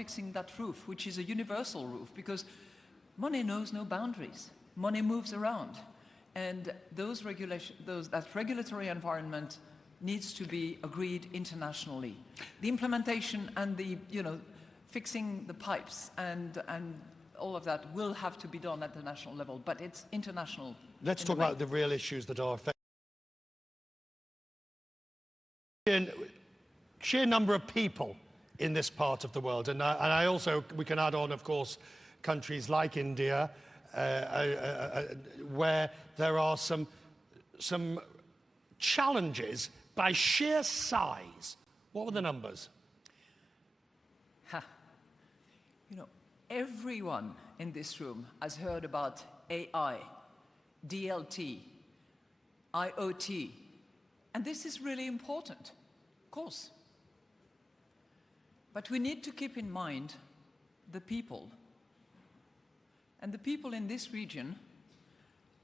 fixing that roof, which is a universal roof, because money knows no boundaries. Money moves around. And that regulatory environment needs to be agreed internationally. The implementation and the, fixing the pipes and all of that will have to be done at the national level, but it's international. Let's talk about the real issues that are affecting sheer number of people in this part of the world. And I also, we can add on, of course, countries like India, where there are some challenges by sheer size. What were the numbers? Everyone in this room has heard about AI, DLT, IoT, and this is really important, of course. But we need to keep in mind the people. And the people in this region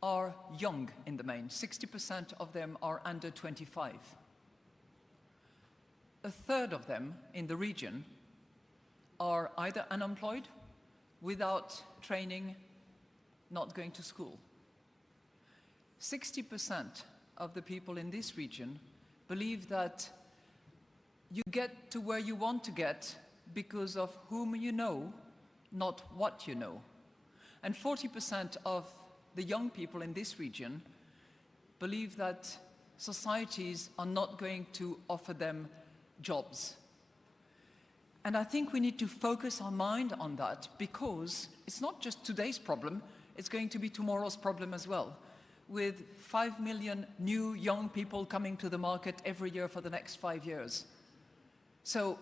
are young in the main. 60% of them are under 25. A third of them in the region are either unemployed, without training, not going to school. 60% of the people in this region believe that you get to where you want to get because of whom you know, not what you know. And 40% of the young people in this region believe that societies are not going to offer them jobs. And I think we need to focus our mind on that, because it's not just today's problem, it's going to be tomorrow's problem as well, with 5 million new young people coming to the market every year for the next 5 years. So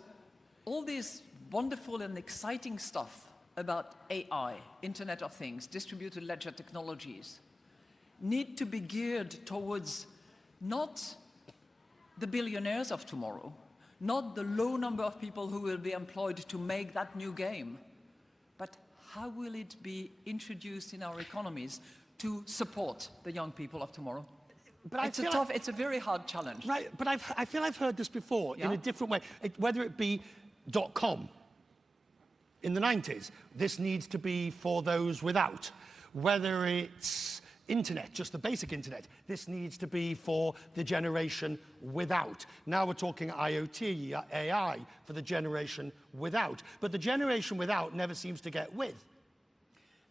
all this wonderful and exciting stuff about AI, Internet of Things, distributed ledger technologies, need to be geared towards not the billionaires of tomorrow, not the low number of people who will be employed to make that new game, but how will it be introduced in our economies to support the young people of tomorrow? But it's a very hard challenge. Right, but I feel I've heard this before in a different way. Whether it be .com in the 90s, this needs to be for those without. Whether it's internet, just the basic internet, this needs to be for the generation without. Now we're talking IoT, AI, for the generation without. But the generation without never seems to get with.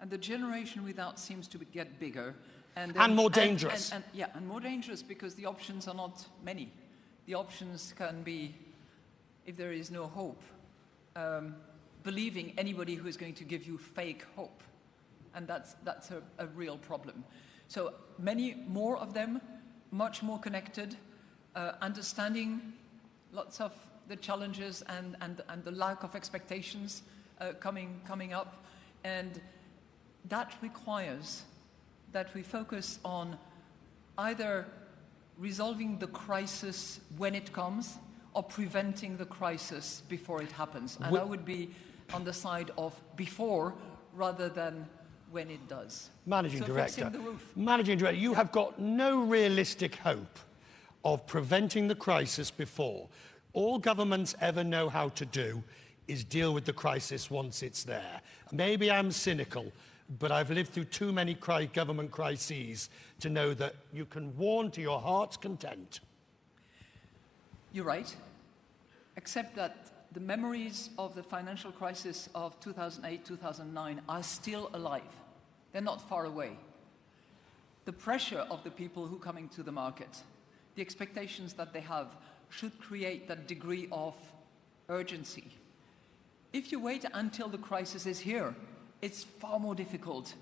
And the generation without seems to get bigger. And more dangerous. And more dangerous, because the options are not many. The options can be, if there is no hope, believing anybody who is going to give you fake hope. And that's a real problem. So many more of them, much more connected, understanding lots of the challenges and the lack of expectations coming up. And that requires that we focus on either resolving the crisis when it comes or preventing the crisis before it happens. And I would be on the side of before rather than when it does. Managing Director, you have got no realistic hope of preventing the crisis before. All governments ever know how to do is deal with the crisis once it's there. Maybe I'm cynical, but I've lived through too many government crises to know that you can warn to your heart's content. You're right, except that the memories of the financial crisis of 2008, 2009 are still alive. They're not far away. The pressure of the people who are coming to the market, the expectations that they have, should create that degree of urgency. If you wait until the crisis is here, it's far more difficult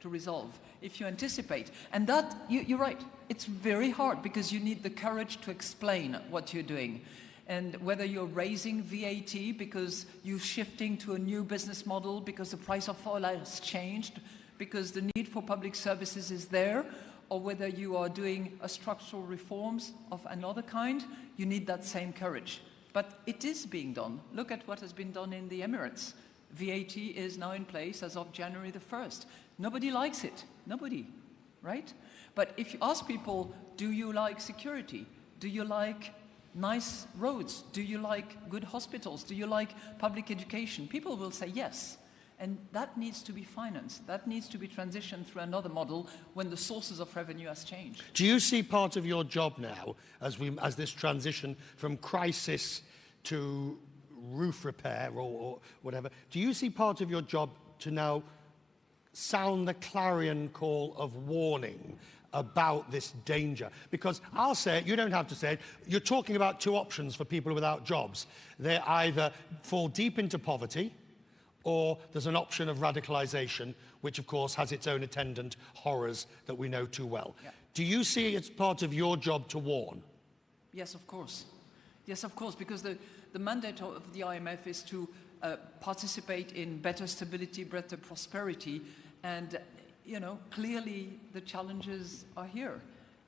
to resolve. If you anticipate, and that, you're right, it's very hard because you need the courage to explain what you're doing. And whether you're raising VAT because you're shifting to a new business model, because the price of oil has changed, because the need for public services is there, or whether you are doing a structural reforms of another kind, you need that same courage. But it is being done. Look at what has been done in the Emirates. VAT is now in place as of January the 1st. Nobody likes it. Nobody, right? But if you ask people, do you like security? Do you like nice roads? Do you like good hospitals? Do you like public education? People will say yes. And that needs to be financed. That needs to be transitioned through another model when the sources of revenue has changed. Do you see part of your job now, as this transition from crisis to roof repair or whatever, do you see part of your job to now sound the clarion call of warning about this danger? Because I'll say it, you don't have to say it, you're talking about two options for people without jobs. They either fall deep into poverty, or there's an option of radicalisation, which of course has its own attendant horrors that we know too well. Yeah. Do you see it's part of your job to warn? Yes, of course. Yes, of course, because the mandate of the IMF is to participate in better stability, better prosperity, and clearly the challenges are here.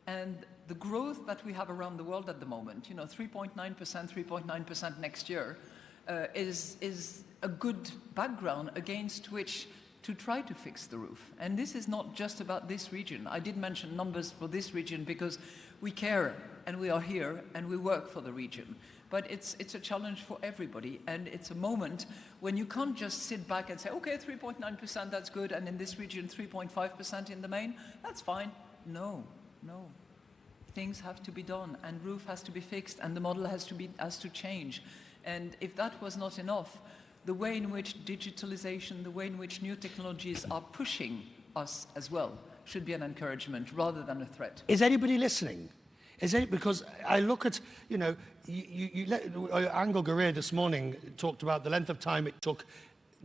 And the growth that we have around the world at the moment, 3.9%, 3.9% next year, is a good background against which to try to fix the roof. And this is not just about this region. I did mention numbers for this region because we care and we are here and we work for the region. But it's a challenge for everybody, and it's a moment when you can't just sit back and say, okay, 3.9%, that's good, and in this region 3.5% in the main, that's fine. No. Things have to be done, and roof has to be fixed, and the model has to change. And if that was not enough, the way in which digitalization, the way in which new technologies are pushing us as well should be an encouragement rather than a threat. Is anybody listening? Because I look at, Angel Gurrier this morning talked about the length of time it took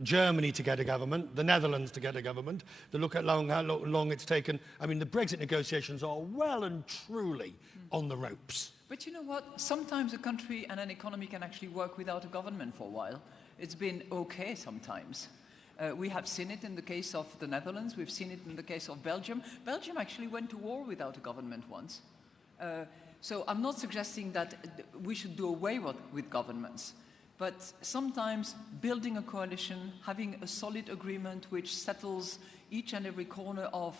Germany to get a government, the Netherlands to get a government, to look at how long it's taken. I mean, the Brexit negotiations are well and truly on the ropes. But you know what? Sometimes a country and an economy can actually work without a government for a while. It's been okay sometimes. We have seen it in the case of the Netherlands. We've seen it in the case of Belgium. Belgium actually went to war without a government once. So I'm not suggesting that we should do away with governments. But sometimes building a coalition, having a solid agreement which settles each and every corner of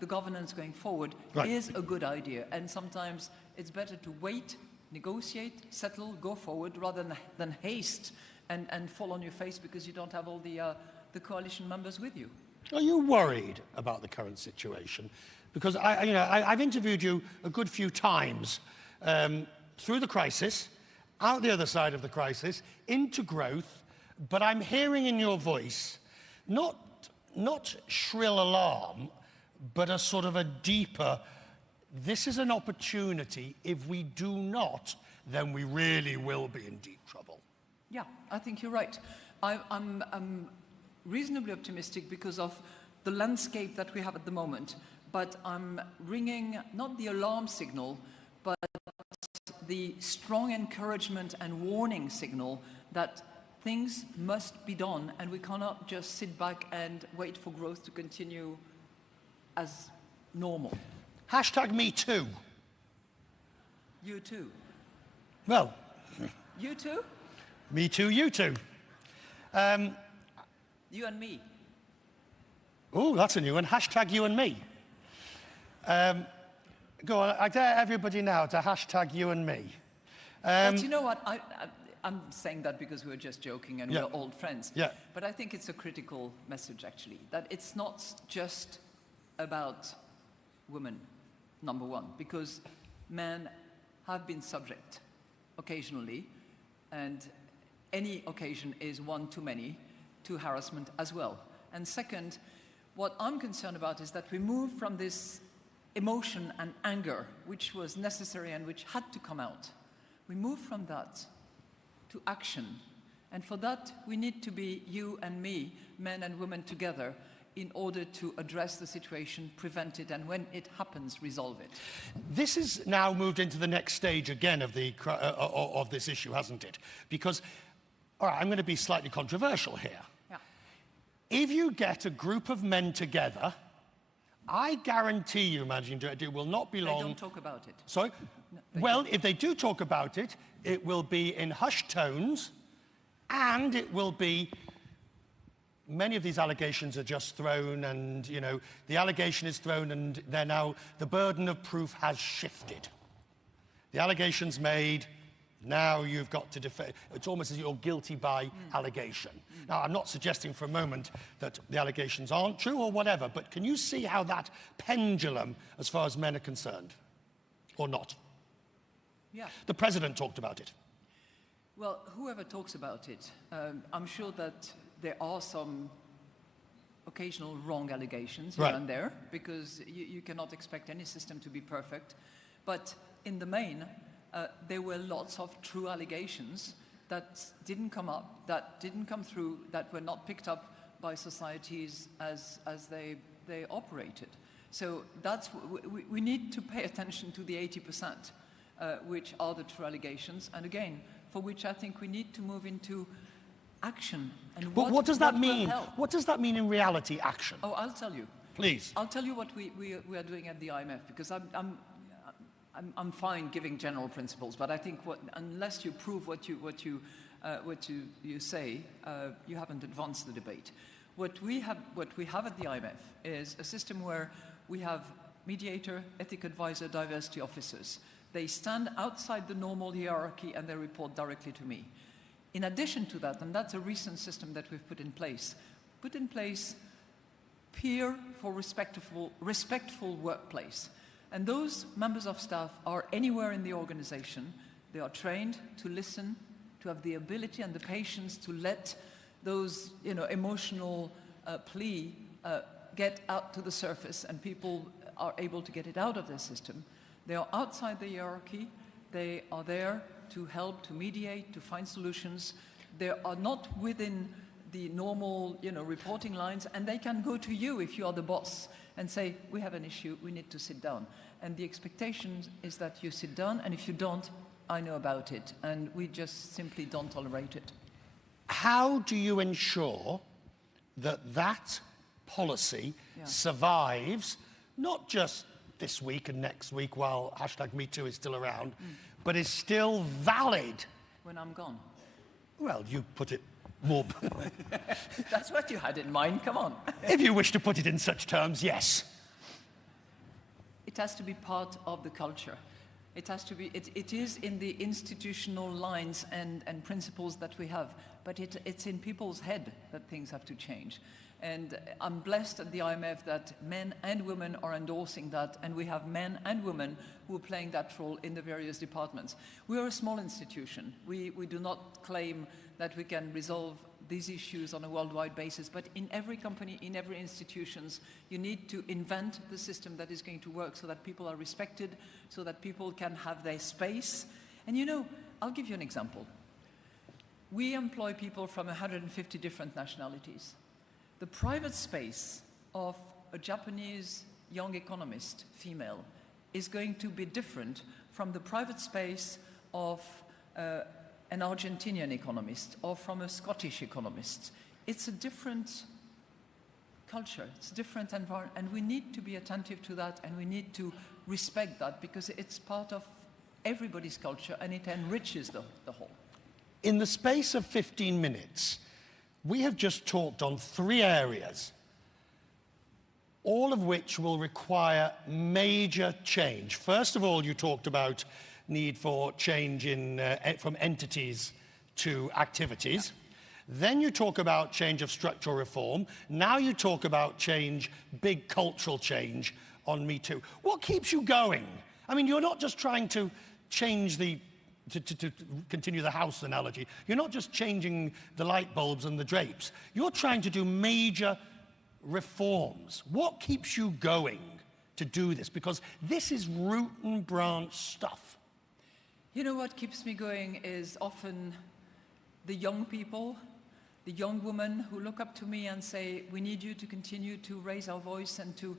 the governance going forward is a good idea. And sometimes it's better to wait, negotiate, settle, go forward, rather than haste and fall on your face because you don't have all the coalition members with you. Are you worried about the current situation? Because I've interviewed you a good few times through the crisis, out the other side of the crisis, into growth, but I'm hearing in your voice not shrill alarm, but a sort of a deeper, this is an opportunity. If we do not, then we really will be in deep trouble. Yeah, I think you're right. I'm reasonably optimistic because of the landscape that we have at the moment, but I'm ringing not the alarm signal, but the strong encouragement and warning signal that things must be done and we cannot just sit back and wait for growth to continue as normal. Hashtag me too. You too. Well. You too? Me too, you too. You and me. Oh, that's a new one. Hashtag you and me. Go on, I dare everybody now to hashtag you and me. But you know what? I'm saying that because we were just joking and we're old friends. Yeah. But I think it's a critical message, actually, that it's not just about women, number one, because men have been subject occasionally, and any occasion is one too many, to harassment as well. And second, what I'm concerned about is that we move from this emotion and anger, which was necessary and which had to come out. We move from that to action. And for that, we need to be, you and me, men and women together, in order to address the situation, prevent it, and when it happens, resolve it. This has now moved into the next stage again of this issue, hasn't it? Because, all right, I'm going to be slightly controversial here. Yeah. If you get a group of men together, I guarantee you, Managing Director, it will not be long. They don't talk about it. Sorry? No, well, if they do talk about it, it will be in hushed tones, and it will be, many of these allegations are just thrown, and, you know, the allegation is thrown, and they're now, the burden of proof has shifted. The allegation's made, Now you've got to defend. It's almost as you're guilty by allegation. Now, I'm not suggesting for a moment that the allegations aren't true or whatever, but can you see how that pendulum, as far as men are concerned, or not? Yeah. The president talked about it. Well, whoever talks about it, I'm sure that there are some occasional wrong allegations here and there, because you cannot expect any system to be perfect. But in the main, there were lots of true allegations that didn't come up, that didn't come through, that were not picked up by societies as they operated. So that's we need to pay attention to the 80%, which are the true allegations, and again, for which I think we need to move into action. And but what does that mean? What does that mean in reality, action? Oh, I'll tell you. Please. I'll tell you what we are doing at the IMF, because I'm fine giving general principles, but I think unless you prove what you say, you haven't advanced the debate. What we have at the IMF is a system where we have mediator, ethic advisor, diversity officers. They stand outside the normal hierarchy and they report directly to me. In addition to that, and that's a recent system that we've put in place peer for respectful workplace. And those members of staff are anywhere in the organization. They are trained to listen, to have the ability and the patience to let those emotional plea get out to the surface, and people are able to get it out of their system. They are outside the hierarchy. They are there to help, to mediate, to find solutions. They are not within the normal reporting lines, and they can go to you if you are the boss and say, we have an issue, we need to sit down. And the expectation is that you sit down, and if you don't, I know about it, and we just simply don't tolerate it. How do you ensure that that policy survives, not just this week and next week while #MeToo is still around, but is still valid? When I'm gone. Well, you put it more... That's what you had in mind, come on. If you wish to put it in such terms, yes. It has to be part of the culture. It has to be, it is in the institutional lines and principles that we have, but it's in people's head that things have to change. And I'm blessed at the IMF that men and women are endorsing that, and we have men and women who are playing that role in the various departments. We are a small institution. We do not claim that we can resolve these issues on a worldwide basis, but in every company, in every institutions, you need to invent the system that is going to work so that people are respected, so that people can have their space. And I'll give you an example. We employ people from 150 different nationalities. The private space of a Japanese young economist, female, is going to be different from the private space of an Argentinian economist or from a Scottish economist. It's a different culture, it's a different environment, and we need to be attentive to that, and we need to respect that, because it's part of everybody's culture and it enriches the whole. In the space of 15 minutes, we have just talked on 3 areas, all of which will require major change. First of all, you talked about need for change from entities to activities. Then you talk about change of structural reform. Now you talk about change, big cultural change on Me Too. What keeps you going? I mean, you're not just trying to change to continue the house analogy, you're not just changing the light bulbs and the drapes. You're trying to do major reforms. What keeps you going to do this? Because this is root and branch stuff. What keeps me going is often the young people, the young women who look up to me and say, we need you to continue to raise our voice and to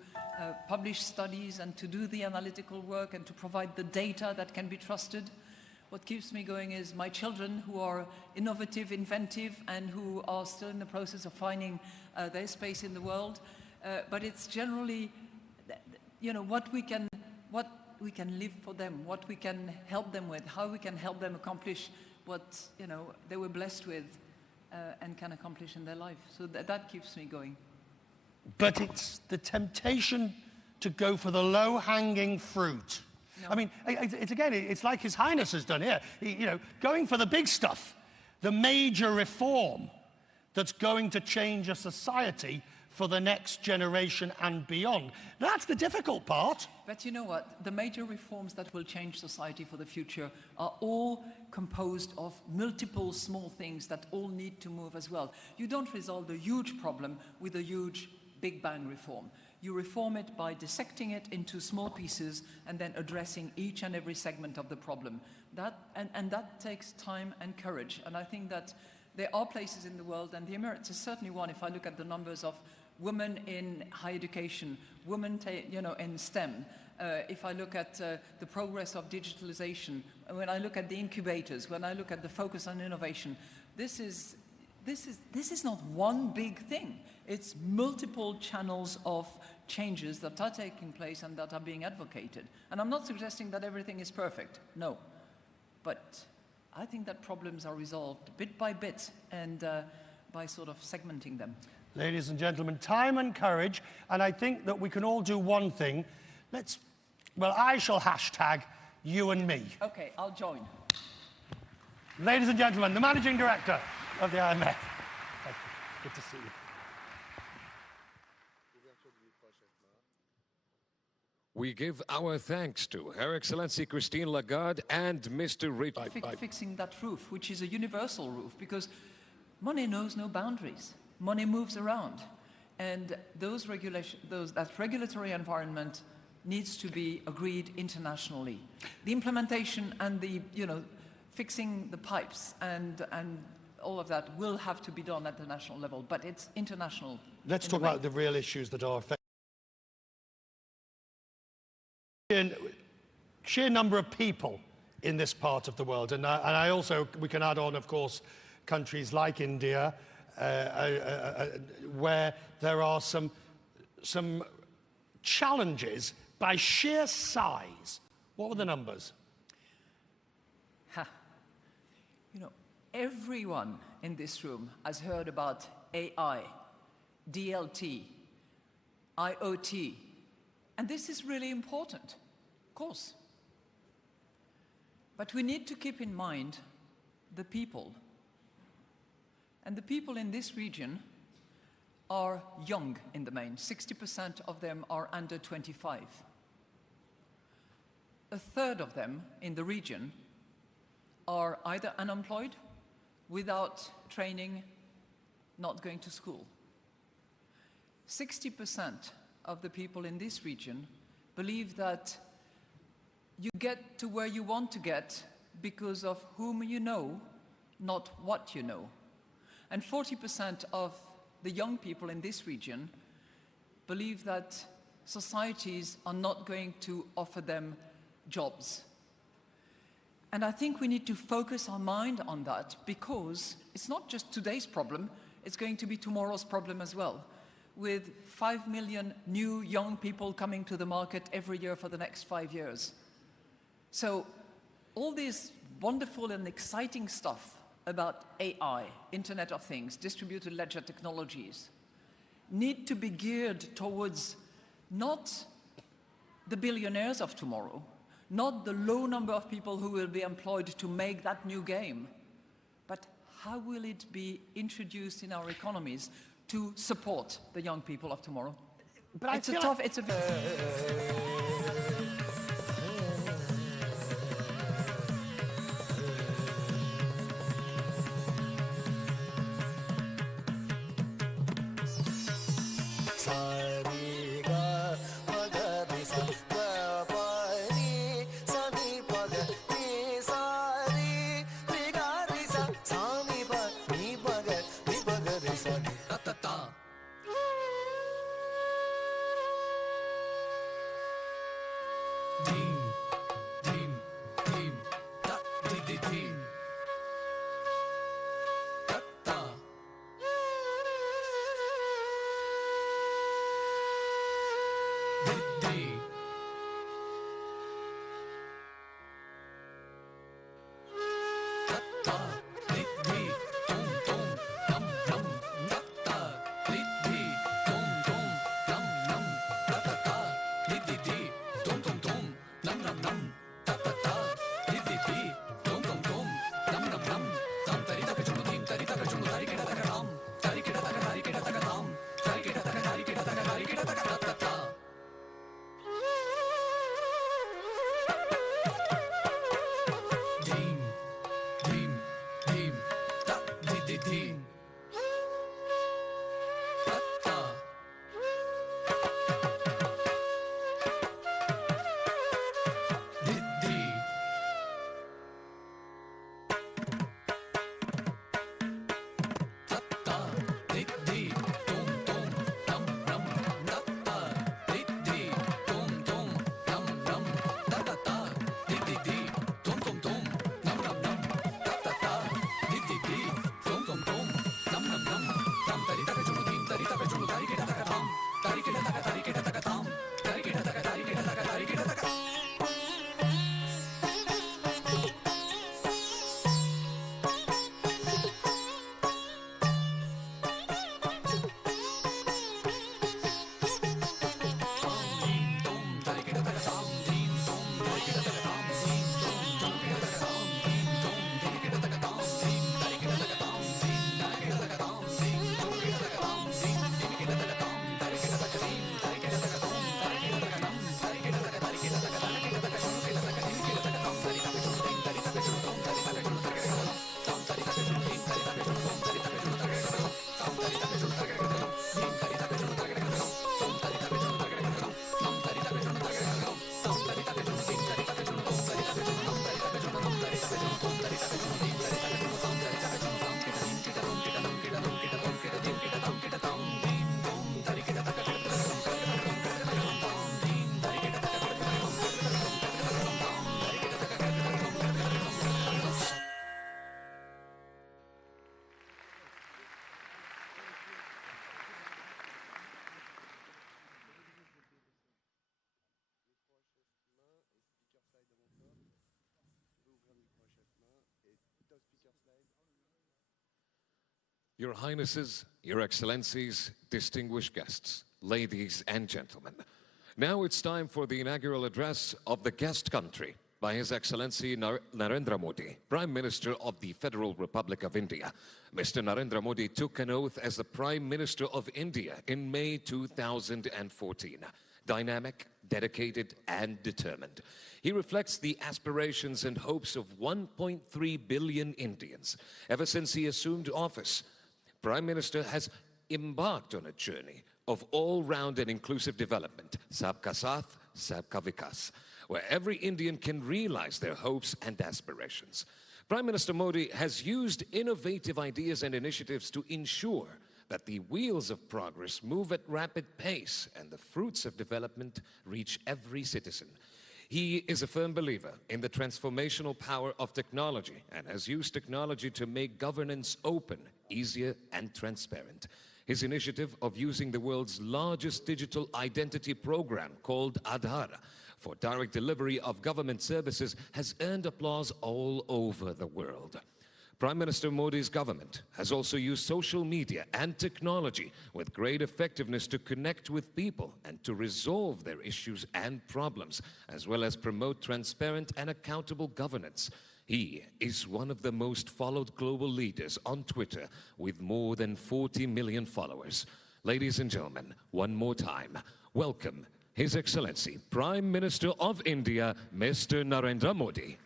publish studies and to do the analytical work and to provide the data that can be trusted. What keeps me going is my children, who are innovative, inventive, and who are still in the process of finding their space in the world. But it's generally, what we can live for them, what we can help them with, how we can help them accomplish what they were blessed with and can accomplish in their life. So that keeps me going. But it's the temptation to go for the low-hanging fruit, I mean, it's like His Highness has done here. Going for the big stuff, the major reform that's going to change a society for the next generation and beyond. That's the difficult part. But you know what? The major reforms that will change society for the future are all composed of multiple small things that all need to move as well. You don't resolve the huge problem with a huge Big Bang reform. You reform it by dissecting it into small pieces and then addressing each and every segment of the problem. And that takes time and courage. And I think that there are places in the world, and the Emirates is certainly one. If I look at the numbers of women in higher education, women in STEM, if I look at the progress of digitalization, when I look at the incubators, when I look at the focus on innovation, this is not one big thing. It's multiple channels of changes that are taking place and that are being advocated. And I'm not suggesting that everything is perfect, no. But I think that problems are resolved bit by bit and by sort of segmenting them. Ladies and gentlemen, time and courage, and I think that we can all do one thing. I shall hashtag you and me. Okay, I'll join. Ladies and gentlemen, the Managing Director of the IMF. Thank you. Good to see you. We give our thanks to Her Excellency Christine Lagarde and Mr. Richard. Fixing that roof, which is a universal roof, because money knows no boundaries. Money moves around. And that regulatory environment needs to be agreed internationally. The implementation and the, fixing the pipes and all of that will have to be done at the national level, but it's international. Let's talk about the real issues that are affecting. Sheer number of people in this part of the world, and I also, we can add on, of course, countries like India, where there are some challenges by sheer size. What were the numbers? Everyone in this room has heard about AI, DLT, IoT, and this is really important, of course. But we need to keep in mind the people. And the people in this region are young in the main. 60% of them are under 25. A third of them in the region are either unemployed, without training, not going to school. 60% of the people in this region believe that you get to where you want to get because of whom you know, not what you know. And 40% of the young people in this region believe that societies are not going to offer them jobs. And I think we need to focus our mind on that, because it's not just today's problem, it's going to be tomorrow's problem as well, with 5 million new young people coming to the market every year for the next 5 years. So all this wonderful and exciting stuff about AI, Internet of Things, distributed ledger technologies, need to be geared towards not the billionaires of tomorrow, not the low number of people who will be employed to make that new game, but how will it be introduced in our economies to support the young people of tomorrow? But it's a tough, it's a... Dum dum dum, Your Highnesses, Your Excellencies, distinguished guests, ladies and gentlemen. Now it's time for the inaugural address of the guest country by His Excellency Narendra Modi, Prime Minister of the Federal Republic of India. Mr. Narendra Modi took an oath as the Prime Minister of India in May 2014. Dynamic, dedicated, and determined. He reflects the aspirations and hopes of 1.3 billion Indians. Ever since he assumed office, Prime Minister has embarked on a journey of all-round and inclusive development, Sabka Saath, Sabka Vikas, where every Indian can realize their hopes and aspirations. Prime Minister Modi has used innovative ideas and initiatives to ensure that the wheels of progress move at rapid pace and the fruits of development reach every citizen. He is a firm believer in the transformational power of technology and has used technology to make governance open, easier, and transparent. His initiative of using the world's largest digital identity program called Aadhaar for direct delivery of government services has earned applause all over the world. Prime Minister Modi's government has also used social media and technology with great effectiveness to connect with people and to resolve their issues and problems, as well as promote transparent and accountable governance. He is one of the most followed global leaders on Twitter with more than 40 million followers. Ladies and gentlemen, one more time, welcome His Excellency, Prime Minister of India, Mr. Narendra Modi.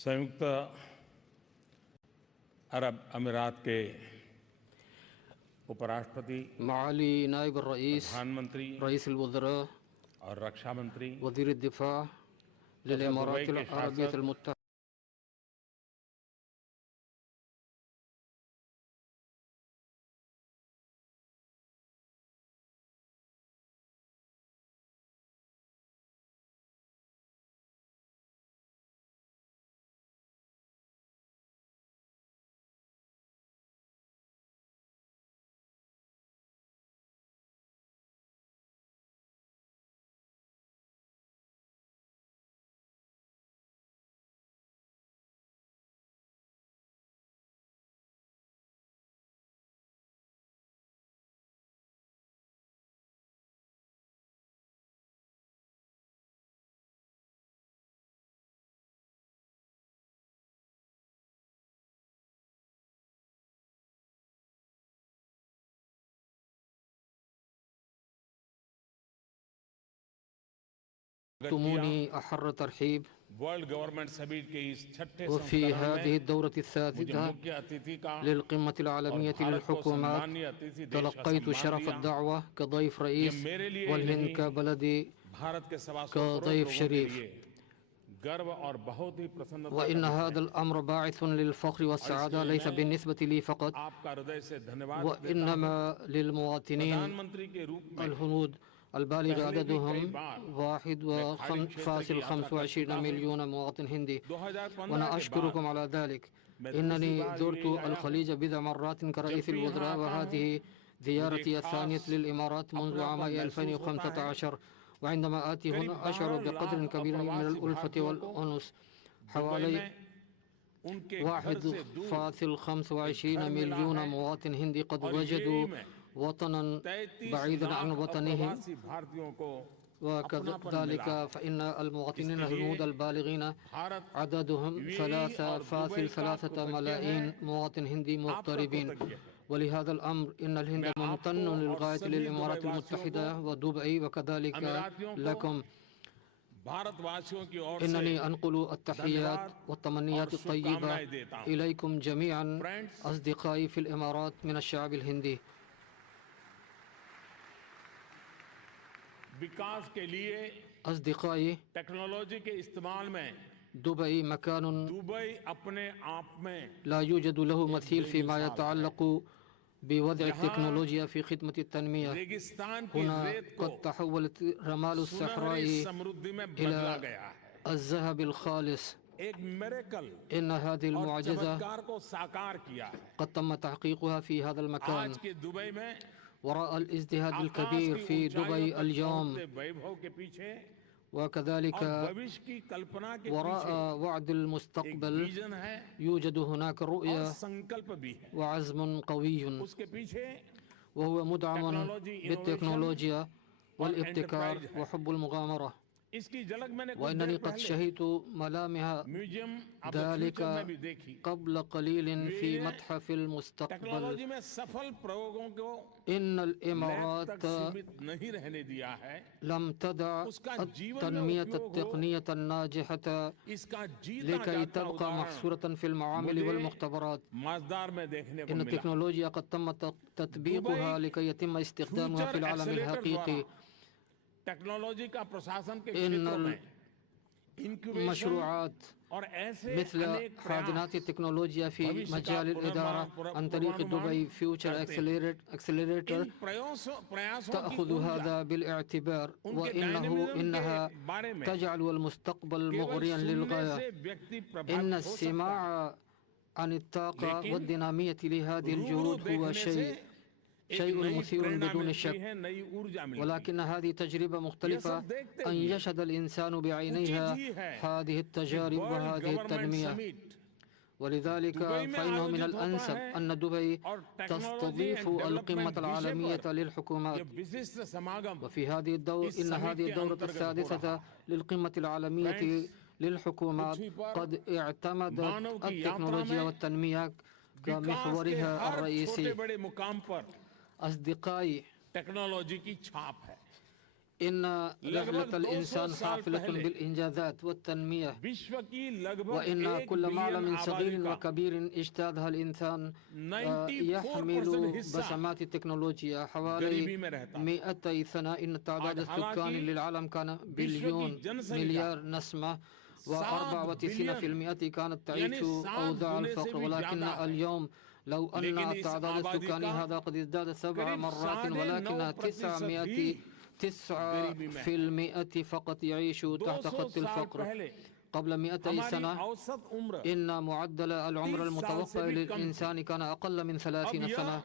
संयुक्त अरब अमीरात के उपराष्ट्रपति معالي نائب الرئيس प्रधानमंत्री رئيس الوزراء और रक्षा मंत्री وزير الدفاع للإمارات العربية المتحدة تموني أحر ترحيب world government summit के इस छठे وفي संस्करण هذه में الدورة मुझे السادسة मुख्य अतिथि का للقمة और العالمية भारत को للحكومات सम्मानीय अतिथि देश का تلقيت सम्मान شرف दिया। الدعوة كضيف ये رئيس मेरे लिए ही والهند नहीं, كبلدي भारत के 700 करोड़ كضيف लोगों के شريف लिए गर्व और बहुत ही प्रसन्नता وإن का विषय هذا الأمر باعث للفخر والسعادة ليس بالنسبة لي فقط आपका हृदय से धन्यवाद देता हूं। وإنما للمواطنين प्रधानमंत्री के रूप में الهنود البالغ पहले भी عددهم कई बार 1.25 مليون مواطن هندي 2015 وأنا के أشكركم बाद على ذلك मैं إنني दूसरी बार زرت यही आया हूं। الخليج بضع مرات كرئيس जब भी यहाँ الوزراء आता وهذه زيارتي الثانية للإمارات منذ عامي 2015 وعندما آتي करीब هنا أشعر 12 بقدر लाख كبير من अप्रवासी الألفة भारतीयों को والأنس दुबई حوالي में उनके घर से दूर 1.25 مليون مواطن هندي قد और وجدوا ये में وطنا 33 بعيدا عن लाख وطنهم अप्रवासी भारतीयों को अपनापन मिला وكذلك है। فإن المواطنين इसके लिए الهنود البالغين भारत عددهم यूएई और दुबई का 3 कृतज्ञ ملايين है, مواطن هندي आपका مغتربين कृतज्ञ है। ولهذا الأمر إن الهند मैं ممتن आपको और للغاية सभी للإمارات दुबई वासियों المتحدة को ودبي وكذلك अमीरातियों को لكم भारतवासियों की ओर से إنني أنقل التحيات धन्यवाद والتمنيات और الطيبة शुभकामनाएं देता हूं। إليكم جميعا Friends, أصدقائي في الإمارات من الشعب الهندي विकास के लिए أصدقائي टेक्नोलॉजी के इस्तेमाल में دبي مكان दुबई अपने आप में لا يوجد له مثيل فيما يتعلق بوضع التكنولوجيا في خدمة التنمية. रेगिस्तान की هنا रेत को قد تحولت الرمال सुनहरी الصحراء समृद्धि में बदला إلى गया है. الذهب الخالص. एक मिरेकल إن هذه और المعجزة चमत्कार को साकार किया है. قد تم تحقيقها في هذا المكان. आज के दुबई में وراء الازدهاد आकाश الكبير की في ऊंचाइयों دبي तक اليوم पहुंचते वैभव के पीछे وكذلك और भविष्य की कल्पना के وراء पीछे وعد एक المستقبل विजन है يوجد هناك और رؤية संकल्प भी है. وعزم قوي उसके पीछे وهو مدعم Technology, بالتكنولوجيا والابتكار enterprise है. وحب المغامرة. इसकी झलक मैंने कुछ وإنني देर قد पहले شهدت ملامح म्यूजियम ऑफ द ذلك फ्यूचर में भी देखी. قبل قليل في वे متحف المستقبل. टेक्नोलॉजी में सफल प्रयोगों को إن लैब الإمارات तक सीमित नहीं रहने दिया है. لم تدع उसका जीवन में التنمية उपयोग हो, التقنية الناجحة इसका जीता لكي जागता تبقى उदाहरण محصورة في المعامل मुझे والمختبرات. मजदार में देखने को إن मिला. التكنولوجيا قد تم تطبيقها لكي يتم استخدامها في العالم الحقيقي. टेक्नोलॉजी का प्रशासन के إن क्षेत्रों में इंक्यूबेशन المشروعات और ऐसे مثل अनेक حاضنات प्रयास التكنولوجيا في भविष्य का مجال الإدارة عن طريق دبي فيوتشر اكسلريتر इन प्रयासों की تأخذ ऊर्जा هذا بالاعتبار उनके إنها के बारे में تجعل المستقبل केवल مغريا सुनने للغاية. से व्यक्ति إن प्रभावित हो सकता है. السماع عن الطاقة लेकिन والدينامية لهذه रूबरू الجهود هو देखने से एक شيء नई مثير प्रेरणा بدون मिलती شك. है, नई ऊर्जा मिलती है. ولكن هذه تجربة مختلفة देखते أن हुए يشهد الإنسان بعينيها उचित ही है هذه कि التجارب वर्ल्ड وهذه गवर्नमेंट التنمية. समिट ولذلك दुबई में فإنه من आयोजित होता الأنسب है أن دبي और تستضيف टेक्नोलॉजी एंड القمة डेवलपमेंट العالمية विषय पर लلحكومات. ये विशिष्ट समागम وفي هذه इस إن समिट هذه के الدورة अंतर्गत हो السادسة रहा. للقمة العالمية Friends, للحكومات पृथ्वी पर قد اعتمدت मानव की यात्रा التكنولوجيا में والتنمية विकास के كمحورها हर छोटे الرئيسي. बड़े मुकाम पर أصدقائي टेक्नोलॉजी की छाप है. إن رحلة 200 الإنسان साल حافلة पहले بالإنجازات والتنمية. विश्व की लगभग وإن 1 كل معلم बिलियन صغير आबादी का وكبير اجتازها الإنسان 94% يحمل हिस्सा بصمات التكنولوجيا गरीबी حوالي में रहता. 200 سنة. إن تعداد आज السكان हालांकि للعالم كان بليون जनसंख्या مليار نسمة 94% كانت تعيش यानी 7 أوضاع गुने से الفقر. भी ولكن ज्यादा है. اليوم لو أن लेकिन इस تعداد आबादी السكان का هذا قد ازداد 7 करीब مرات 9.5% ولكن 9% فقط يعيش تحت 200 خط साल الفقر. पहले قبل 200 हमारी سنة औसत उम्र إن معدل العمر 30 المتوقع साल से भी कम للإنسان كان أقل من 30 अब سنة. यह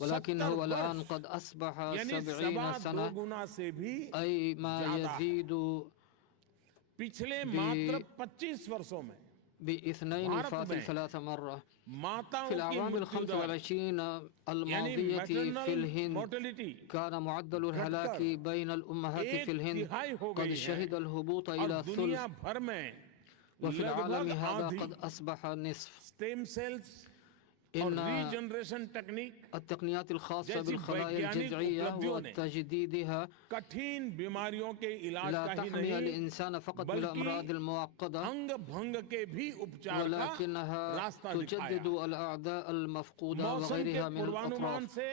ولكنه 70 الآن वर्ष قد أصبح यानी 70 2 سنة गुना से भी أي ما ज्यादा है. يزيد पिछले मात्र 25 वर्षों में ب2.3 مرة. माताओं في की الأعوام मृत्यु दर 25 यानी الماضية في मैटरनल الهند मोर्टेलिटी كان معدل الهلاك بين الأمهات في الهند तिहाई हो قد गई شهد है الهبوط और إلى दुनिया ثلث. भर में وفي العالم लगभग هذا आधी قد أصبح نصف. स्टेम सेल्स और إن रीजनरेशन टेक्निक التقنيات الخاصة जैसी بالخلايا वैज्ञानिक الجذعية उपलब्धियों ने وتجديدها कठिन बीमारियों के इलाज لا का ही تحمي नहीं الإنسان فقط बल्कि بالأمراض المعقدة अंग भंग के भी उपचार का ولكنها रास्ता تجدد दिखाया. الأعداء المفقودة मौसम के وغيرها من पूर्वानुमान الأطراف. से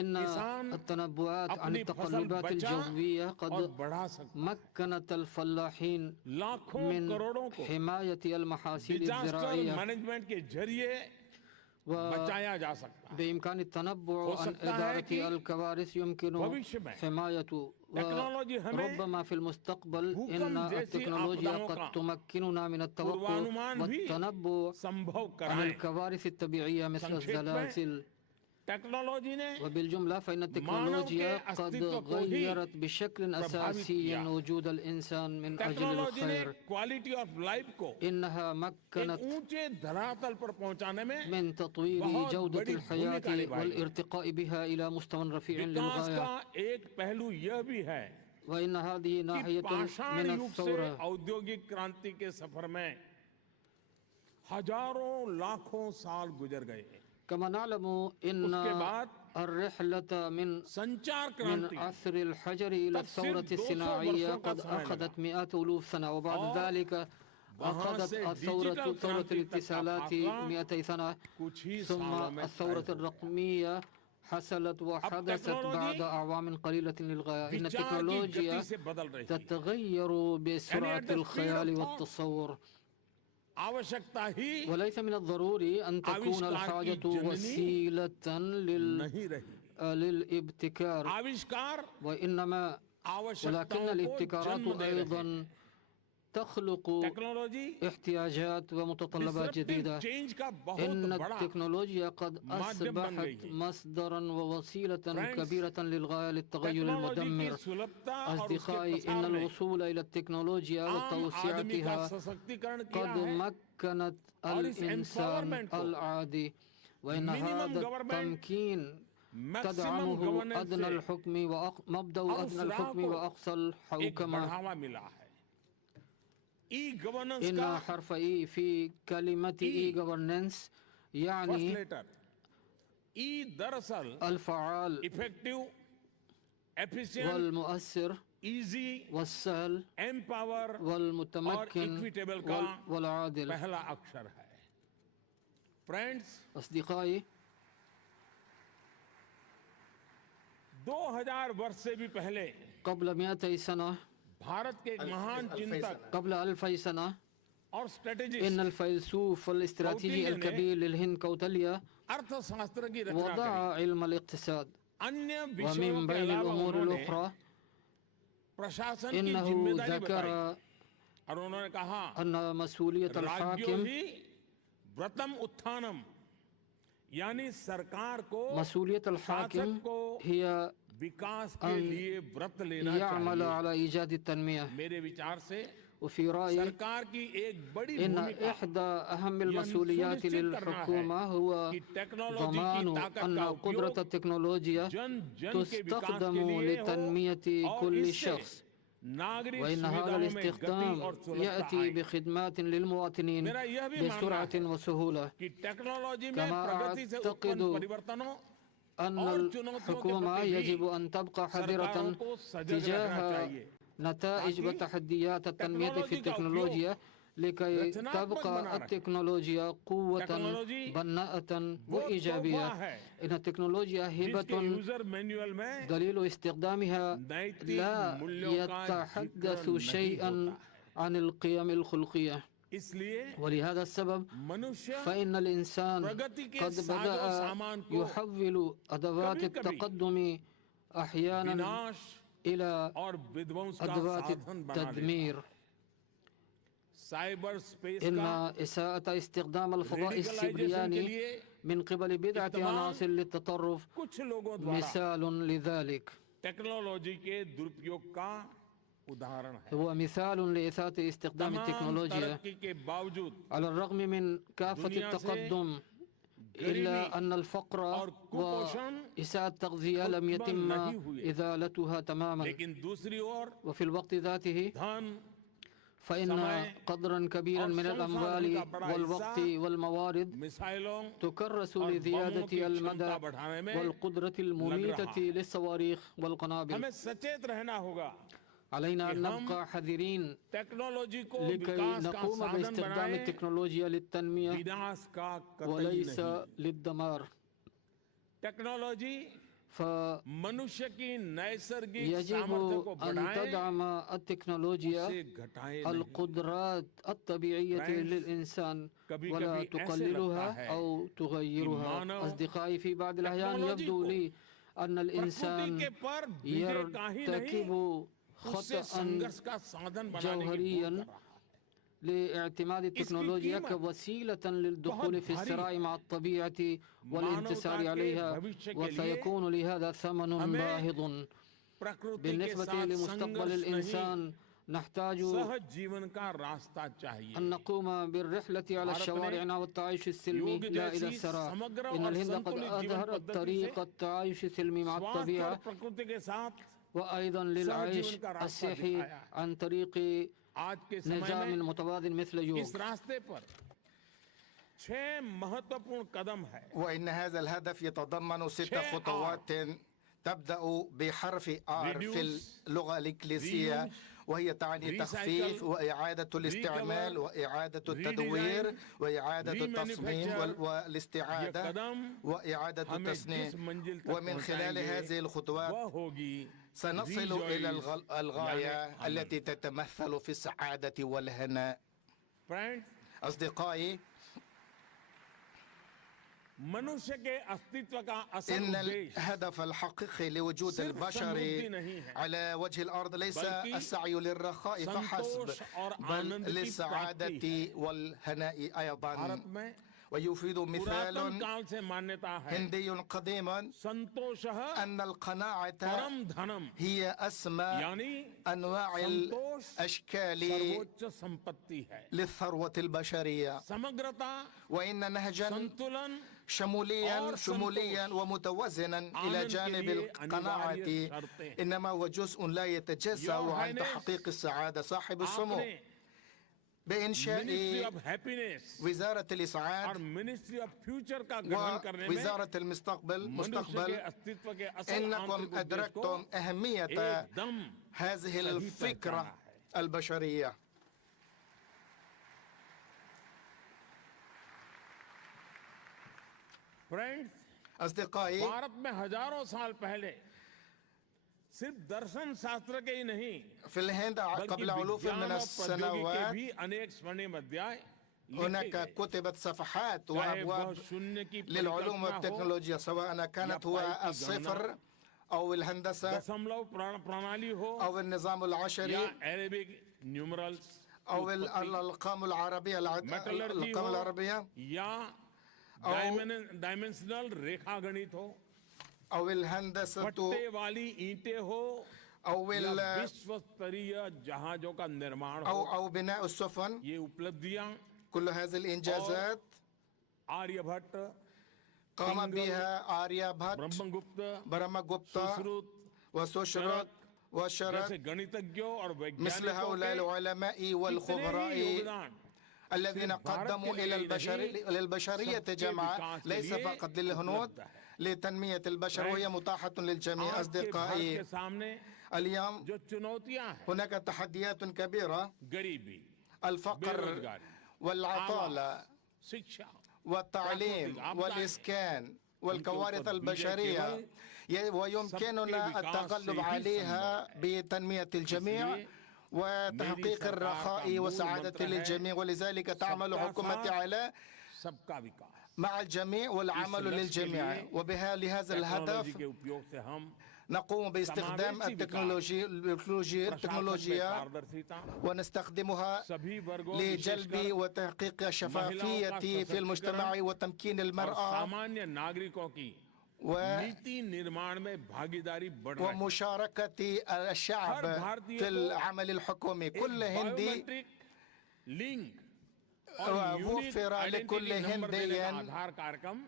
إن किसान التنبؤات عن अपनी फसल التقلبات बचा الجوية और قد बढ़ा सकता. مكنت الفلاحين लाखों من करोड़ों को حماية المحاصيل डिजास्टर الزراعية मैनेजमेंट के जरिए बचाया जा सकता है. وبإمكان التنبؤ عن सकता है कि إدارة الكوارث يمكن भविष्य में حماية. टेक्नोलॉजी हमें وربما في المستقبل भूकंप إن जैसी التكنولوجيا आपदाओं قد का تمكننا من التوقع पूर्वानुमान भी والتنبؤ संभव عن कराएं. الكوارث الطبيعية مثل संक्षेप में الزلازل. टेक्नोलॉजी ने وبالجملة فإن التكنولوجيا قد غيرت بشكل أساسي وجود الإنسان من أجل टेक्नोलॉजी ने الخير. क्वालिटी ऑफ लाइफ को إنها एक مكنت ऊंचे धरातल पर पहुंचाने में من تطوير बहुत جودة बड़ी الحياة भूमिका निभाई. والارتقاء بها إلى مستوى رفيع विकास للغاية. का एक पहलू यह भी है وإن هذه कि ناحية पाषाण من युग से الثورة. औद्योगिक क्रांति के सफर में हजारों लाखों साल गुजर गए. كما نعلم إن उसके बाद الرحلة من संचार من क्रांति عصر الحجر إلى الثورة الصناعية قد أخذت مئات ألوف سنة. وبعد ذلك أخذت ثورة الاتصالات 200 سنة. कुछ ही ثم सालों में الثورة तय हो गया. الرقمية حصلت وحدثت بعد أعوام قليلة للغاية. إن التكنولوجيا تتغير بسرعة الخيال والتصور، وليس من الضروري أن تكون الحاجة وسيلة للابتكار، وإنما ولكن الابتكارات أيضا تخلق احتياجات ومتطلبات جديدة. إن التكنولوجيا قد أصبحت مصدرا ووسيلة كبيرة للغاية للتغير المدمر. أصدقائي، إن الوصول إلى التكنولوجيا وتوسعتها قد مكنت الإنسان العادي، وإن هذا التمكين تدعمه أدنى الحكم مبدأ أدنى الحكم وأقصى الحوكمة. إن حرف إي في كلمة إي governance يعني الفعال والمؤثر والسهل والمتمكن والعادل. أصدقائي، 2000 वर्ष से भी पहले قبل 200 سنة، भारत के एक महान चिंतक قبل 2000 سنة، और स्ट्रेटेजिस्ट إن الفيلسوف الاستراتيجي الكبير للهند كوتاليا अर्थशास्त्र की रचना وضع करी। علم الاقتصاد، अन्य ومن विषयों के بين अलावा الأمور उन्होंने الأخرى प्रशासन की إنه जिम्मेदारी ذكر बताई और उन्होंने कहा أن مسؤولية राज्यो الحاكم ही व्रतम उत्थानम, यानी सरकार को مسؤولية الحاكم शासक को هي विकास के أن लिए व्रत लेना يعمل चाहिए। على إيجاد التنمية. मेरे विचार से وفي رأيي सरकार की एक बड़ी إن भूमिका إحدى أهم المسؤوليات للحكومة هو ضمان أن قدرة التكنولوجيا تستخدم لتنمية كل شخص، وإن هذا الاستخدام يأتي بخدمات للمواطنين بسرعة وسهولة. كما أعتقد أن الحكومة يجب أن تبقى حذرة تجاه نتائج وتحديات التنمية في التكنولوجيا لكي تبقى التكنولوجيا قوة بناءة وإيجابية. إن التكنولوجيا هبة دليل استخدامها لا يتحدث شيئا عن القيم الخلقية، ولهذا السبب فإن الإنسان قد بدأ يحول أدوات التقدم أحيانا إلى أدوات التدمير. إن إساءة استخدام الفضاء السبرياني من قبل بدعة عناصر للتطرف مثال لذلك، هو مثال لإساءة استخدام التكنولوجيا. على الرغم من كافة التقدم إلا أن الفقر وإساءة التغذية لم يتم إزالتها تماما. وفي الوقت ذاته فإن قدرا كبيرا من الأموال والوقت والموارد تكرس لزيادة المدى والقدرة المميتة للصواريخ والقنابل. علينا أن نبقى حذرين لكي نقوم باستخدام التكنولوجيا للتنمية وليس للدمار. فيجب أن تدعم التكنولوجيا القدرات الطبيعية للإنسان ولا تقللها أو تغيرها. أصدقائي، في بعض الأحيان يبدو لي أن الإنسان يرتكب خطأ جوهريا لاعتماد التكنولوجيا كوسيلة للدخول في الصراع مع الطبيعة والانتصار عليها، وسيكون لهذا ثمن باهظ. بالنسبة لمستقبل الإنسان نحتاج أن نقوم بالرحلة على الشوارع والتعايش السلمي لا إلى الصراع. إن الهند قد أظهرت طريق التعايش السلمي مع الطبيعة وأيضا للعيش الصحي عن طريق نظام متوازن مثل يوغ. وإن هذا الهدف يتضمن 6 خطوات تبدأ بحرف R في اللغة الإنجليزية، وهي تعني تخفيف وإعادة الاستعمال وإعادة التدوير وإعادة التصميم والاستعادة وإعادة التصنيع. ومن خلال هذه الخطوات سنصل إلى الغاية التي تتمثل في السعادة والهناء. أصدقائي، إن الهدف الحقيقي لوجود البشر على وجه الأرض ليس السعي للرخاء فحسب، بل للسعادة والهناء أيضا. ويفيد مثال هندي قديم أن القناعة هي أسمى أنواع الأشكال للثروة البشرية، وإن نهجا شموليا ومتوازنا إلى جانب القناعة إنما هو جزء لا يتجزأ عن تحقيق السعادة. صاحب السمو بإنشاء وزارة الإسعاد ووزارة المستقبل إنكم أدركتم أهمية هذه الفكرة البشرية. أصدقائي، في الهند قبل ألوف من السنوات هناك كتبت صفحات وأبواب للعلوم والتكنولوجيا، سواء كانت هو الصفر أو الهندسة أو النظام العشري أو الأرقام العربية أو الهندسة أو بناء السفن. كل هذه الإنجازات قام بها آريا بهت، برهمغوبتا وسوشرت وشرت، مثل هؤلاء العلماء والخبراء الذين قدموا إلى البشرية جمعاء، ليس فقط للهنود، لتنمية البشر، وهي متاحة للجميع. أصدقائي، اليوم هناك تحديات كبيرة: الفقر والعطالة والتعليم والإسكان والكوارث البشرية، ويمكننا التغلب عليها بتنمية الجميع وتحقيق الرخاء والسعادة للجميع. ولذلك تعمل حكومتي على مع الجميع والعمل للجميع، لهذا الهدف نقوم باستخدام التكنولوجيا ونستخدمها لجلب وتحقيق الشفافية في المجتمع وتمكين المرأة ومشاركة الشعب في العمل الحكومي. كل هندي وفر لكل هندي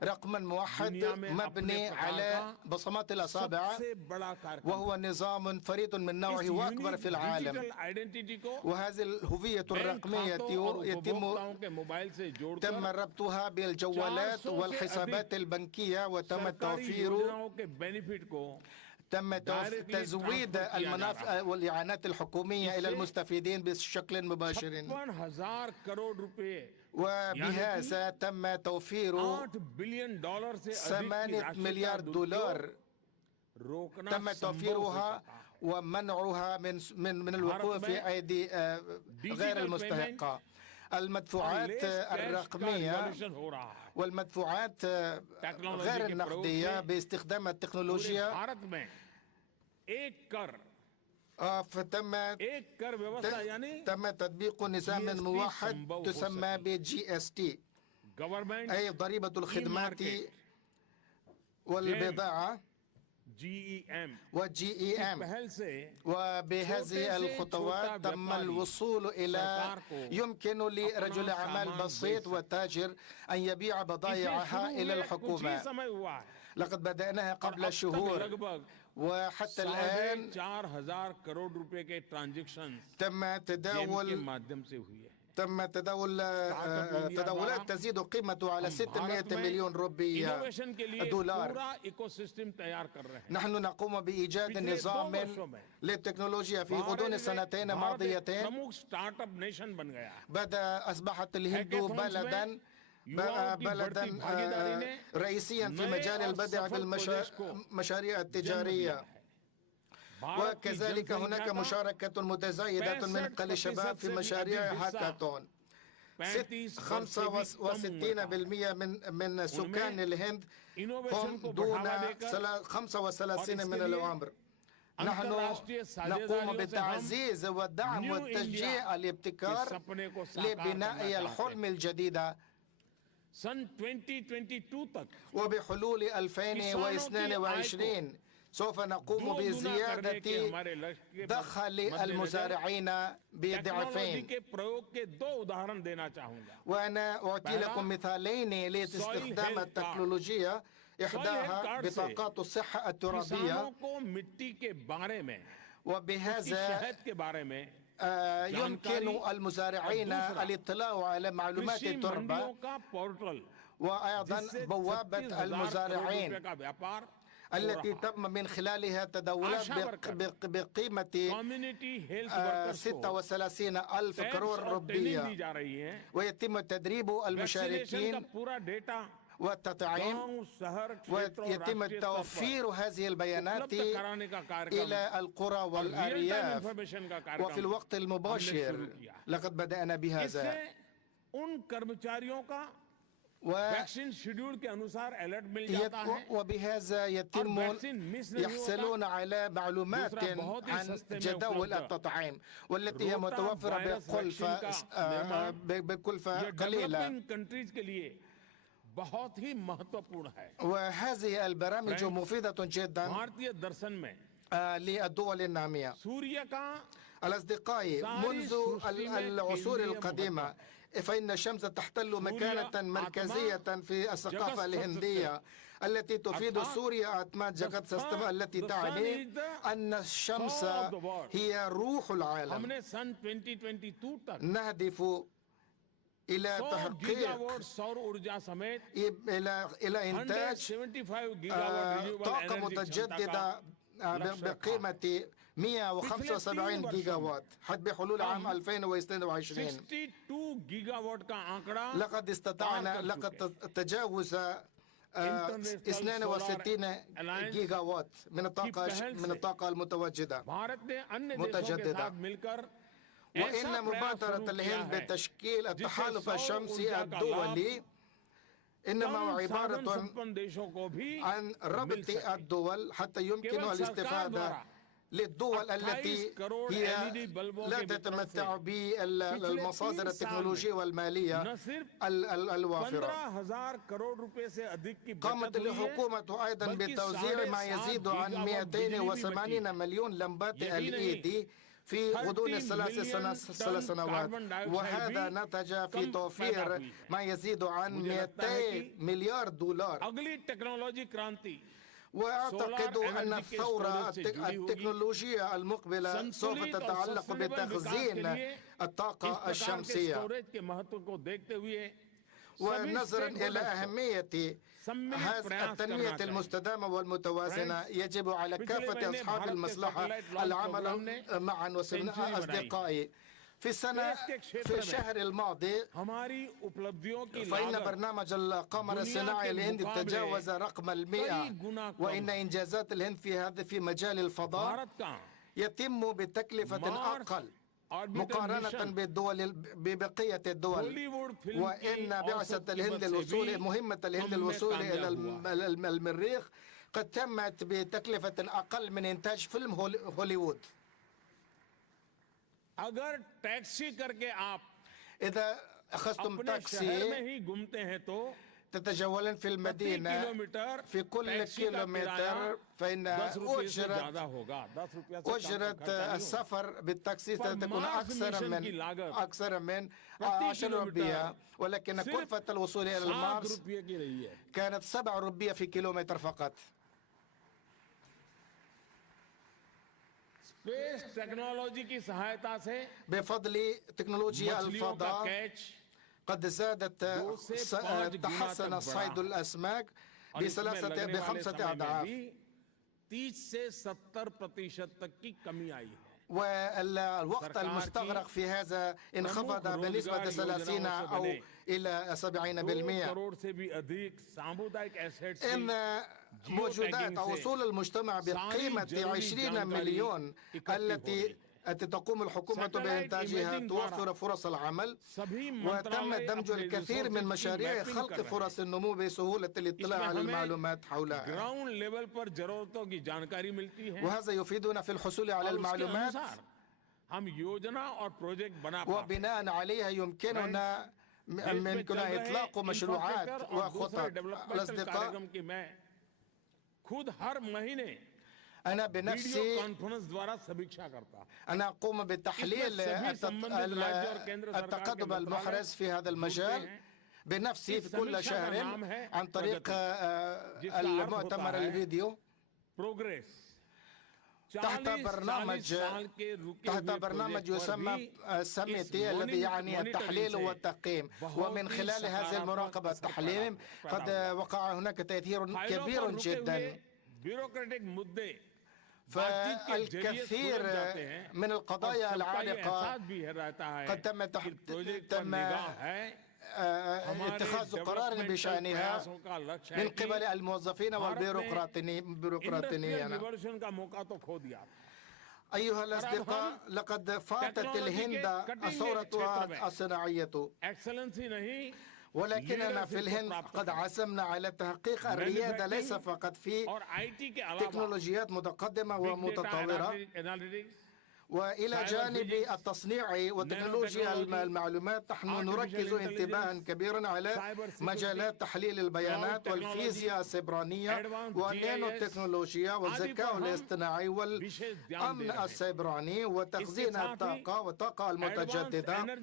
رقم موحد مبني على بصمات الأصابع، وهو نظام فريد من نوعه وأكبر في العالم. وهذه الهوية الرقمية تم ربطها بالجوالات والحسابات البنكية، وتم تزويد المنافع والإعانات الحقوقية إلى المستفيدين بشكل مباشر. وبهذا تم توفير 8 مليار دولار تم توفيرها ومنعها من الوقوع في أيدي غير المستحقة. المدفوعات الرقمية والمدفوعات غير النقدية باستخدام التكنولوجيا تم تطبيق نظام موحد تسمى BGST، أي ضريبة الخدمات والبضاعة وGEM. وبهذه الخطوات تم الوصول إلى يمكن لرجل أعمال بسيط وتاجر أن يبيع بضائعها إلى الحكومة. لقد بدأناها قبل شهور، وحتى الآن تم تداول تم تداولات تزيد قيمته على 600 مليون روبي دولار. نحن نقوم بإيجاد نظام للتكنولوجيا في غضون سنتين ماضيتين. أصبحت الهند بلدا رئيسيا في مجال البدع بالمشاريع التجارية، وكذلك هناك مشاركة متزايدة من قبل الشباب في مشاريع هاكاثون. 65% من سكان الهند هم دون 35 من العمر. نحن نقوم بتعزيز والدعم والتشجيع الابتكار لبناء الحلم الجديدة. وبحلول 2022 سوف نقوم بزيادة دخل المزارعين بضعفين. وأنا أعطي لكم مثالين لاستخدام التكنولوجيا، إحداها بطاقات الصحة الترابية، وبهذا يمكن المزارعين الاطلاع على معلومات التربة، وأيضا بوابة المزارعين التي تم من خلالها تداولات بقيمة 36,000 كرور روبية، ويتم تدريب المشاركين والتطعيم، ويتم توفير هذه البيانات إلى القرى والأرياف وفي الوقت المباشر. لقد بدأنا بهذا، وبهذا يحصلون على معلومات عن جداول التطعيم، والتي هي متوفرة بكلفة قليلة. وهذه البرامج مفيدة جدا للدول النامية. الأصدقاء، منذ العصور القديمة فإن الشمس تحتل مكانة مركزية في الثقافة الهندية التي تفيد سوريا أتمات جغت سيستم، التي تعني أن الشمس هي روح العالم. نهدف إلى تحقيق إلى إنتاج طاقة متجددة بقيمة 175 جيجا وات حتى بحلول عام 2022. لقد تجاوز 62 جيجا وات من الطاقة المتجددة. وإن مبادرة الهند بتشكيل التحالف الشمسي الدولي إنما عبارة عن ربط الدول حتى يمكن الاستفادة للدول التي هي لا تتمتع بالمصادر التكنولوجية والمالية الوافرة. قامت الحكومة أيضا بتوزيع ما يزيد عن 280 مليون لمبات LED في غضون 3 سنوات، وهذا نتج في توفير ما يزيد عن 200 مليار دولار. وأعتقد أن الثورة التكنولوجية المقبلة سوف تتعلق بتخزين الطاقة الشمسية. ونظرا إلى أهمية التنمية المستدامة والمتوازنة، يجب على كافة أصحاب المصلحة العمل معا. أصدقائي، في الشهر الماضي فإن برنامج القمر الصناعي الهندي تجاوز رقم 100، وإن إنجازات الهند في مجال الفضاء يتم بتكلفة أقل مقارنة ببقية الدول. وإن بعثة الهند مهمة الهند الوصول إلى المريخ قد تمت بتكلفة أقل من إنتاج فيلم هوليوود. إذا أخذتم تاكسي تتجولون في المدينة في كل كيلومتر، فإن أجرة السفر بالتاكسي ستكون أكثر من 10 روبية، ولكن كلفة الوصول إلى المارس كانت 7 روبية في كيلومتر فقط. بفضل تكنولوجيا الفضاء قد زادت تحسن صيد الأسماك ب5 أضعاف. والوقت المستغرق في هذا انخفض بنسبة 30 أو إلى 70%. إن موجودات أو وصول المجتمع بقيمة 20 مليون التي تقوم الحكومة بإنتاجها توفر فرص العمل، وتم دمج الكثير من مشاريع خلق فرص النمو بسهولة الاطلاع على المعلومات حولها، وهذا يفيدنا في الحصول على المعلومات، وبناء عليها يمكننا إطلاق مشروعات وخطط. الأصدقاء، أنا بنفسي أنا أقوم بتحليل التقدم المحرز في هذا المجال بنفسي في كل شهر عن طريق المؤتمر الفيديو تحت برنامج يسمى سميتي، الذي يعني التحليل والتقييم. ومن خلال هذه المراقبة والتحليل قد وقع هناك تأثير كبير جدا. فالكثير من القضايا العالقة قد تم اتخاذ قرار بشأنها من قبل الموظفين والبيروقراطيين. أيها الأصدقاء، لقد فاتت الهند الثورة الصناعية، ولكننا في الهند قد عزمنا على تحقيق الريادة ليس فقط في تكنولوجيات متقدمة ومتطورة، وإلى جانب التصنيع وتكنولوجيا المعلومات نحن نركز انتباها كبيرا على مجالات تحليل البيانات والفيزياء السيبرانية والنانو تكنولوجيا والذكاء الاصطناعي والأمن السيبراني وتخزين الطاقة المتجددة،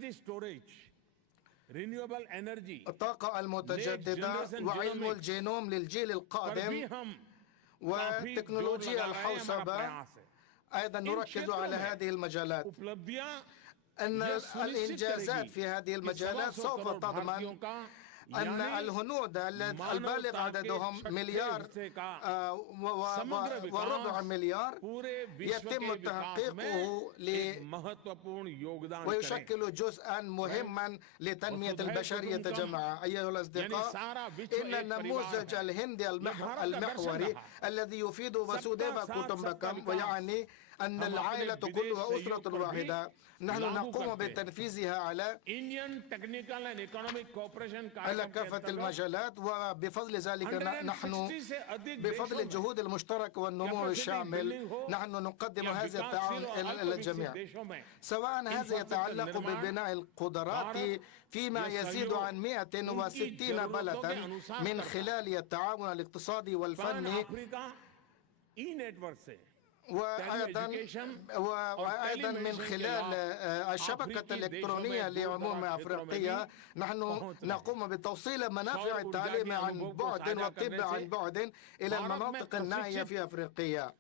الطاقة المتجددة وعلم الجينوم للجيل القادم وتكنولوجيا الحوسبة. أيضا نركز على هذه المجالات. أن الإنجازات في هذه المجالات سوف تضمن أن الهنود البالغ عددهم 1.25 مليار يتم تحقيقه ويشكل جزءا مهما لتنمية البشرية جمعاء. أيها الأصدقاء، إن النموذج الهندي المحوري الذي يفيد وسوديفا كوتمبكم ويعني أن العائلة كلها أسرة واحدة، نحن نقوم بتنفيذها على كافة المجالات، وبفضل ذلك نحن بفضل الجهود المشتركة والنمو الشامل نحن نقدم هذا التعاون إلى الجميع، سواء هذا يتعلق ببناء القدرات فيما يزيد عن 160 بلدا من خلال التعاون الاقتصادي والفني، وأيضا من خلال الشبكة الإلكترونية لعموم أفريقيا نحن نقوم بتوصيل منافع التعليم عن بعد والطب عن بعد إلى المناطق النائية في أفريقيا.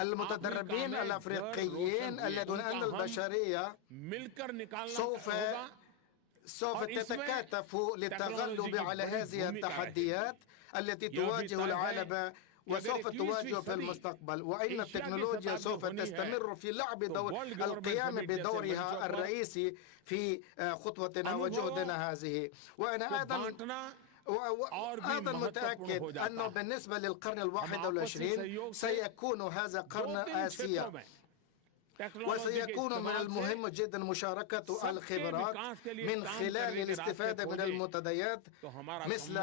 المتدربين الأفريقيين الذين أن البشرية سوف تتكاتف للتغلب على هذه التحديات التي تواجه العالم وسوف تواجه في المستقبل، وإن التكنولوجيا سوف تستمر في لعب القيام بدورها الرئيسي في خطوتنا وجهدنا هذه. وأنا أيضا متأكد أنه بالنسبة للقرن 21 سيكون هذا قرن آسيا، وسيكون من المهم جدا مشاركة الخبرات من خلال الاستفادة من المنتديات مثل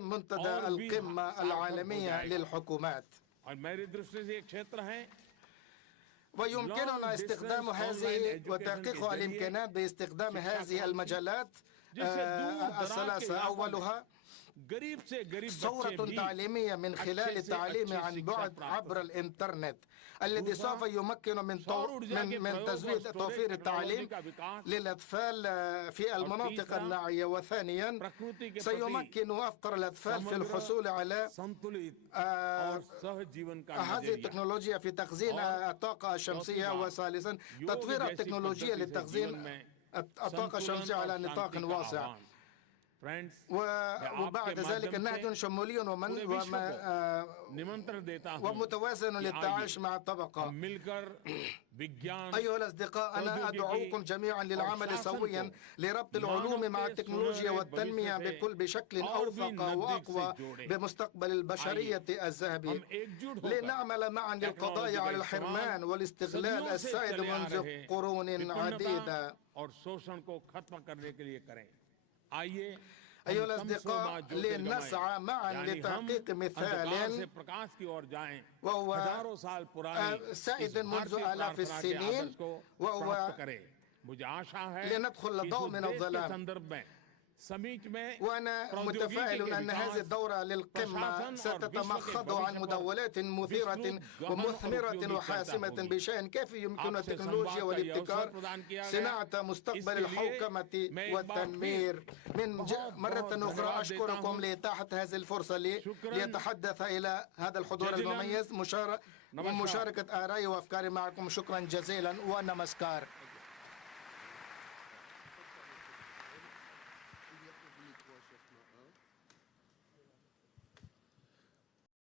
منتدى القمة العالمية للحكومات. ويمكننا استخدام هذه وتحقيق الإمكانات باستخدام هذه المجالات الثلاثة. أولها ثورة تعليمية من خلال التعليم عن بعد عبر الإنترنت. الذي سوف يمكن من تزويد توفير التعليم للأطفال في المناطق النائية. وثانيا سيمكن أفقر الأطفال في الحصول على هذه التكنولوجيا في تخزين الطاقة الشمسية. وثالثا تطوير التكنولوجيا لتخزين الطاقة الشمسية على نطاق واسع. وبعد ذلك نهج شمولي ومتوازن للتعايش مع الطبقة. أيها الأصدقاء، أنا أدعوكم جميعا للعمل سويا لربط العلوم مع التكنولوجيا والتنمية بشكل أوثق وأقوى بمستقبل البشرية الذهبي، لنعمل معا للقضاء على الحرمان والاستغلال السائد منذ قرون عديدة. أيها الأصدقاء، لنسعى معا لتحقيق مثال وهو سائد منذ آلاف السنين، وهو لندخل الضوء من الظلام. وأنا متفائل أن هذه الدورة للقمة ستتمخض عن مداولات مثيرة ومثمرة وحاسمة بشأن كيف يمكن التكنولوجيا والابتكار صناعة مستقبل الحوكمة والتنمير. مرة أخرى أشكركم لإتاحة هذه الفرصة ليتحدث إلى هذا الحضور المميز ومشاركة آرائي وأفكاري معكم. شكرا جزيلا ونمسكار.